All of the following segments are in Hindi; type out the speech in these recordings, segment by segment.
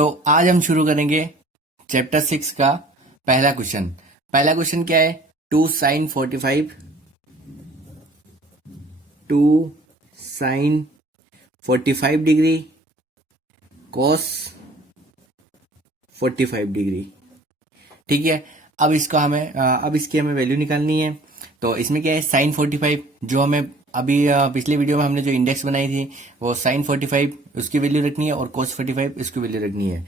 तो आज हम शुरू करेंगे चैप्टर 6 का पहला क्वेश्चन। पहला क्वेश्चन क्या है? 2 sin 45 डिग्री cos 45 डिग्री। ठीक है, अब इसकी हमें वैल्यू निकालनी है। तो इसमें क्या है, साइन 45 जो हमें अभी पिछले वीडियो में हमने जो इंडेक्स बनाई थी वो साइन 45 उसकी वैल्यू रखनी है और cos 45 इसकी वैल्यू रखनी है।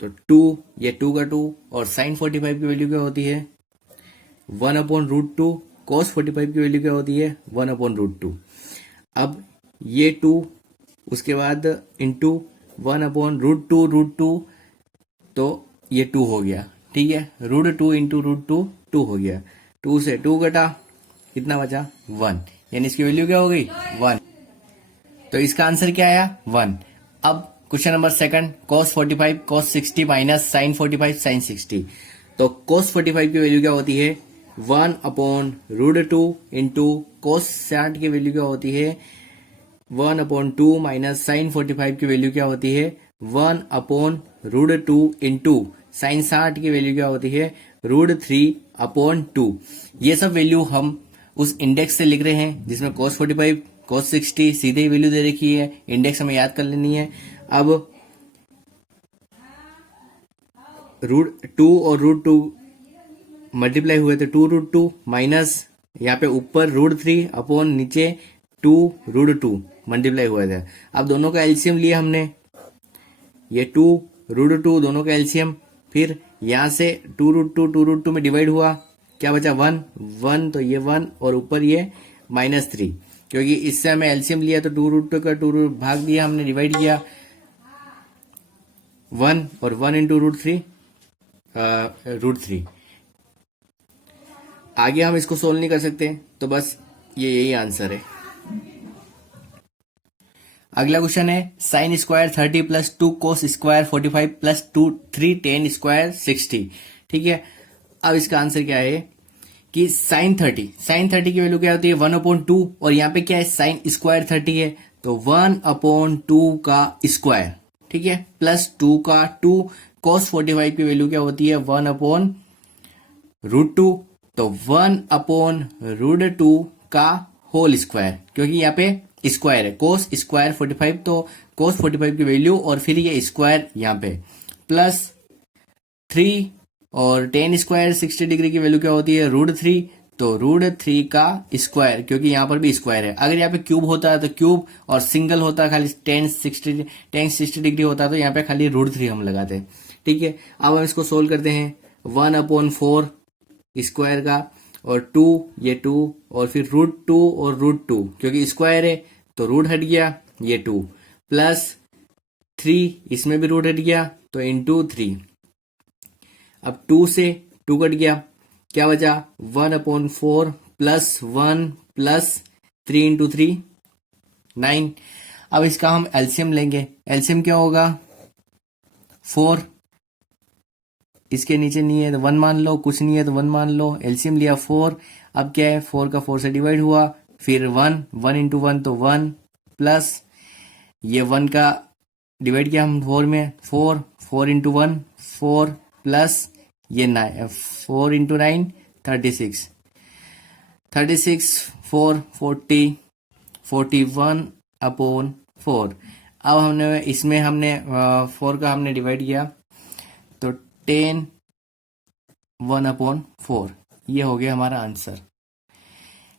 तो 2 ये 2 का 2 और साइन 45 की वैल्यू क्या होती है 1/√2। cos 45 की वैल्यू क्या होती है 1/√2। अब ये 2 उसके बाद इंटू 1/√2 तो ये 2 हो गया। ठीक है, √2 इंटू √2 2 हो गया। 2 से 2 घटा कितना बचा 1, यानी इसकी वैल्यू क्या हो गई 1। तो इसका आंसर क्या आया 1। अब question number second, cos 45 cos 60 minus sine 45 sine 60। तो cos 45 की वैल्यू क्या होती है 1/√2 इंटू cos 60 की वैल्यू क्या होती है 1/2 माइनस साइन 45 की वैल्यू क्या होती है 1/√2 इंटू साइन 60 की वैल्यू क्या होती है √3/2। ये सब वैल्यू हम उस इंडेक्स से लिख रहे हैं जिसमें cos 45 cos 60 सीधे ही वैल्यू दे रखी है। इंडेक्स हमें याद कर लेनी है। अब √2 और √2 मल्टीप्लाई हुए थे 2√2 माइनस यहाँ पे ऊपर √3 अपॉन नीचे 2√2 मल्टीप्लाई हुए थे। अब दोनों का एलसीएम लिया हमने, ये 2√2 दोनों का एलसीएम, फिर यहां से 2√2 में डिवाइड हुआ, क्या बचा 1 तो ये 1 और ऊपर ये -3, क्योंकि इससे हमें एलसीएम लिया तो 2√2 का 2 भाग दिया हमने, डिवाइड किया 1 और 1 इंटू √3। आगे हम इसको सोल्व नहीं कर सकते, तो बस ये यही आंसर है। अगला क्वेश्चन है sine square 30 plus 2 cos square 45 plus 3 ten square 60। ठीक है, अब इसका आंसर क्या है कि साइन 30 की वैल्यू क्या होती है 1/2 और यहाँ पे क्या है साइन स्क्वायर 30 है तो 1/2 का स्क्वायर। ठीक है, प्लस 2 का 2 cos 45 की वैल्यू क्या होती है 1/√2 तो 1/√2 का होल स्क्वायर, क्योंकि यहाँ पे स्क्वायर है cos स्क्वायर 45 तो cos 45 की वैल्यू और फिर ये स्क्वायर यहाँ पे प्लस 3 और टेन स्क्वायर 60 डिग्री की वैल्यू क्या होती है √3 तो √3 का स्क्वायर, क्योंकि यहाँ पर भी स्क्वायर है। अगर यहाँ पे क्यूब होता है तो क्यूब और सिंगल होता है खाली टेन 60 डिग्री होता है तो यहाँ पे खाली √3 हम लगाते हैं। ठीक है, अब हम इसको सोल्व करते हैं 1/4 स्क्वायर का और 2 ये 2 और फिर √2 और √2 क्योंकि स्क्वायर है तो रूट हट गया ये 2 प्लस 3 इसमें भी रूट हट गया तो इंटू 3। अब 2 से 2 कट गया, क्या बचा 1/4 प्लस 1 प्लस 3 इंटू 3 9। अब इसका हम एलसीएम लेंगे, एलसीएम क्या होगा 4, इसके नीचे नहीं है तो 1 मान लो, कुछ नहीं है तो 1 मान लो, एलसीएम लिया 4। अब क्या है 4 का 4 से डिवाइड हुआ, फिर 1 इंटू 1 तो 1 प्लस ये 1 का डिवाइड किया हम 4 में 4 इंटू 1 4 प्लस ये 9 4 इंटू 9 36 4 40 41/4। अब हमने इसमें 4 का हमने डिवाइड किया तो 10 1/4 ये हो गया हमारा आंसर।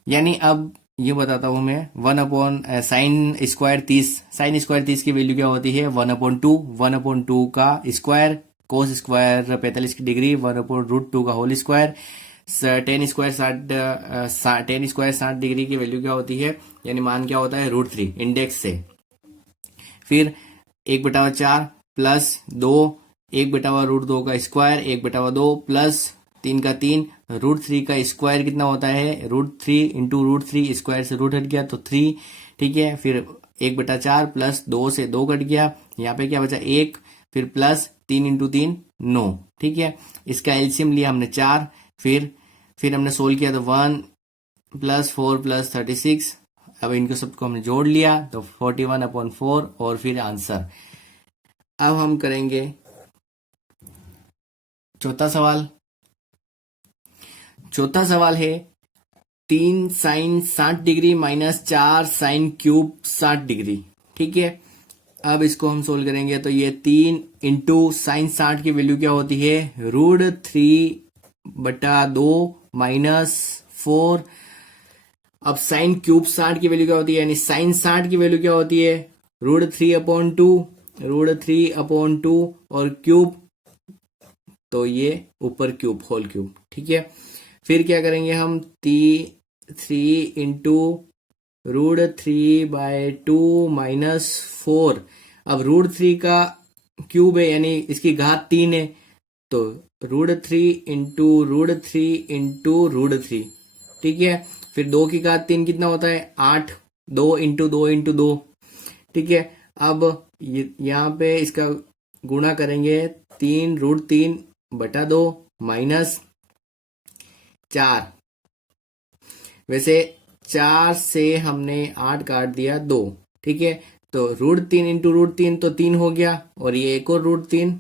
यानी अब ये बताता हूं मैं साइन स्क्वायर 30 की वैल्यू क्या होती है 1/2 का स्क्वायर कोस स्क्वायर 45 की डिग्री 1/√2 का whole square tan square 60 degree की वैल्यू क्या होती है, यानी मान क्या होता है √3 इंडेक्स से। फिर 1/4 प्लस 2 1/√2 का स्क्वायर 1/2 प्लस 3 का 3 √3 का स्क्वायर कितना होता है √3 इंटू √3 स्क्वायर से रूट हट गया तो 3। ठीक है, फिर 1/4 प्लस 2 से 2 कट गया, यहाँ पे क्या बचा 1, फिर प्लस 3 इंटू 3 9। ठीक है, इसका एलसीएम लिया हमने 4, फिर हमने सोल्व किया तो 1 प्लस 4 प्लस 36। अब इनको सबको हमने जोड़ लिया तो 41/4 और फिर आंसर अब हम करेंगे चौथा सवाल। चौथा सवाल है 3 sin 60 degree minus 4 sin³ 60 degree. ठीक है, अब इसको हम सोल्व करेंगे तो ये 3 × sin 60 की वैल्यू क्या होती है, √3/2 माइनस 4। अब sin³ 60 की वैल्यू क्या होती है, यानी sin 60 की वैल्यू क्या होती है, √3/2, √3/2 और क्यूब, तो ये ऊपर क्यूब, होल क्यूब। ठीक है, फिर क्या करेंगे हम, 3 × √3/2 माइनस 4। अब √3 का क्यूब है, यानी इसकी घात 3 है, तो √3 × √3 × √3। ठीक है, फिर 2 की घात 3 कितना होता है, 8। 2 × 2 × 2। ठीक है, अब यहाँ पे इसका गुणा करेंगे, 3√3/2 माइनस 4। वैसे 4 से हमने 8 काट दिया 2। ठीक है, तो √3 × √3 तो 3 हो गया, और ये एक और √3,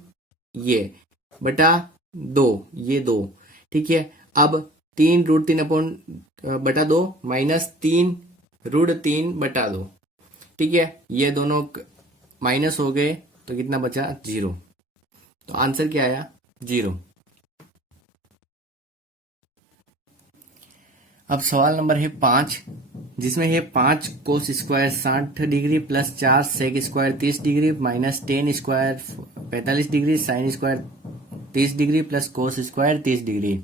ये बटा 2, ये 2। ठीक है, अब 3√3/2 माइनस 3√3/2। ठीक है, ये दोनों माइनस हो गए, तो कितना बचा, 0। तो आंसर क्या आया, 0। अब सवाल नंबर है 5, जिसमें है 5 cos² 60 degree plus 4 sec² 30 degree minus 10² 45 degree sin² 30 degree plus cos² 30 degree.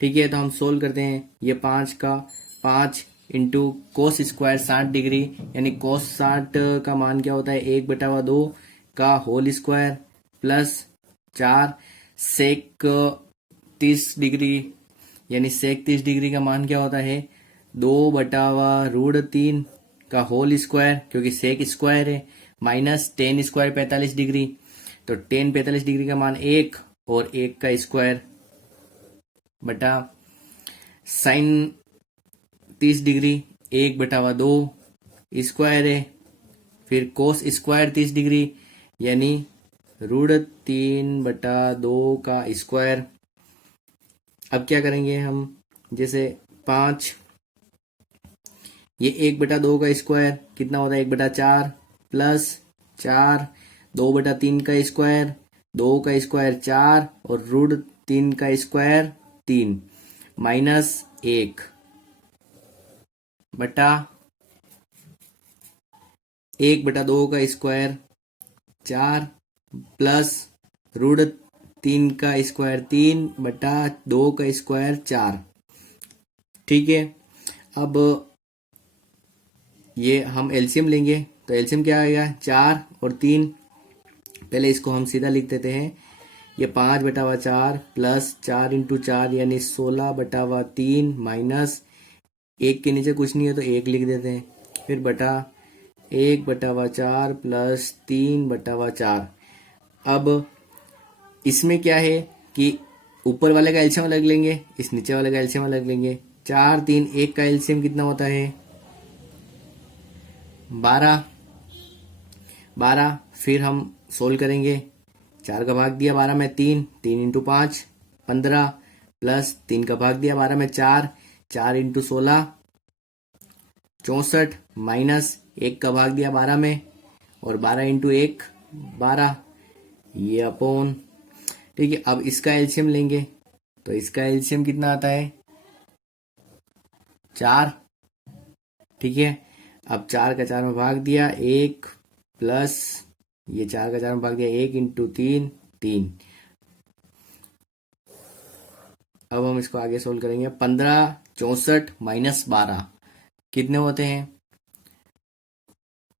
ठीक है, तो हम सोल्व करते हैं। ये 5 इंटू cos² 60 डिग्री, यानी cos 60 का मान क्या होता है, 1/2 का whole square plus 4 sec 30 degree, यानी sec 30 डिग्री का मान क्या होता है, 2/√3 का होल स्क्वायर, क्योंकि sec स्क्वायर है, माइनस 10² 45 डिग्री, तो 10 45 डिग्री का मान 1, और 1 का स्क्वायर बटा sin 30 डिग्री 1/2 स्क्वायर है, फिर cos स्क्वायर 30 डिग्री, यानी √3/2 का स्क्वायर। अब क्या करेंगे हम, जैसे 5, ये 1/2 का स्क्वायर कितना होता है, 1/4 प्लस 4, 2/3 का स्क्वायर, 2 का स्क्वायर 4, और √3 का स्क्वायर 3, माइनस 1 बटा 1/2 का स्क्वायर 4, प्लस √3 का स्क्वायर 3 बटा 2 का स्क्वायर 4। ठीक है, अब ये हम एलसीएम लेंगे, तो एलसीएम क्या आएगा, 4 और 3। पहले इसको हम सीधा लिख देते हैं, ये 5/4 प्लस 4 × 4 यानी 16/3 माइनस 1 के नीचे कुछ नहीं है तो 1 लिख देते हैं, फिर बटा 1/4 प्लस 3/4। अब इसमें क्या है कि ऊपर वाले का एलसीएम अलग लेंगे, इस नीचे वाले का एलसीएम अलग लेंगे। 4 3 1 का एलसीएम कितना होता है, 12। फिर हम सोल्व करेंगे, 4 का भाग दिया 12 में 3, 3 × 5 15, प्लस 3 का भाग दिया 12 में 4, 4 × 16 64, माइनस 1 का भाग दिया 12 में, और 12 × 1 12, ये अपॉन। ठीक है, अब इसका एलसीएम लेंगे, तो इसका एलसीएम कितना आता है, 4। ठीक है, अब 4 का 4 में भाग दिया 1, प्लस ये 4 का 4 में भाग दिया 1 × 3 3। अब हम इसको आगे सोल्व करेंगे, 15 64 माइनस 12 कितने होते हैं,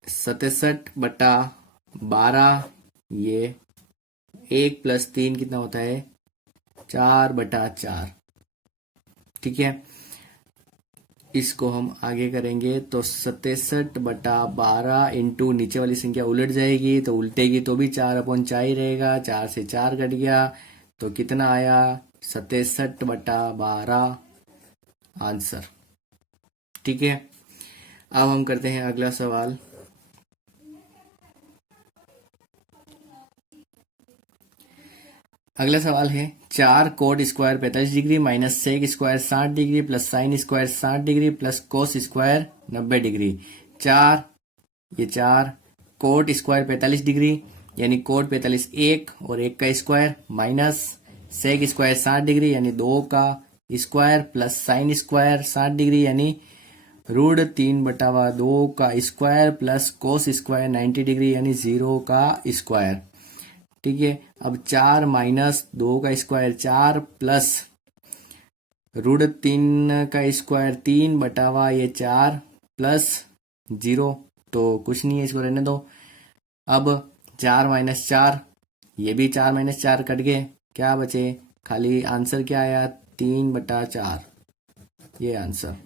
67/12। ये 1 प्लस 3 कितना होता है, 4/4। ठीक है, इसको हम आगे करेंगे, तो 67/12 इंटू नीचे वाली संख्या उलट जाएगी, तो उल्टेगी तो भी 4/4 ही रहेगा, 4 से 4 कट गया, तो कितना आया, 67/12 आंसर। ठीक है, अब हम करते हैं अगला सवाल। अगला सवाल है 4 cot square 45 degree minus sec square 60 degree plus sine square 60 degree plus cos square 90 degree. 4 ये 4 कोट स्क्वायर 45 डिग्री यानी कोट 45 1 और 1 का square minus sec square 60 degree यानी 2 का square plus sine square 60 degree यानी √3/2 का square plus cos square 90 degree यानी 0 का स्क्वायर। ठीक है, अब 4 माइनस 2 का स्क्वायर 4 प्लस √3 का स्क्वायर 3/, ये 4 प्लस 0 तो कुछ नहीं है, इसको रहने दो। अब 4 माइनस 4 ये भी 4 माइनस 4 कट गए, क्या बचे, खाली आंसर क्या आया 3/4, ये आंसर।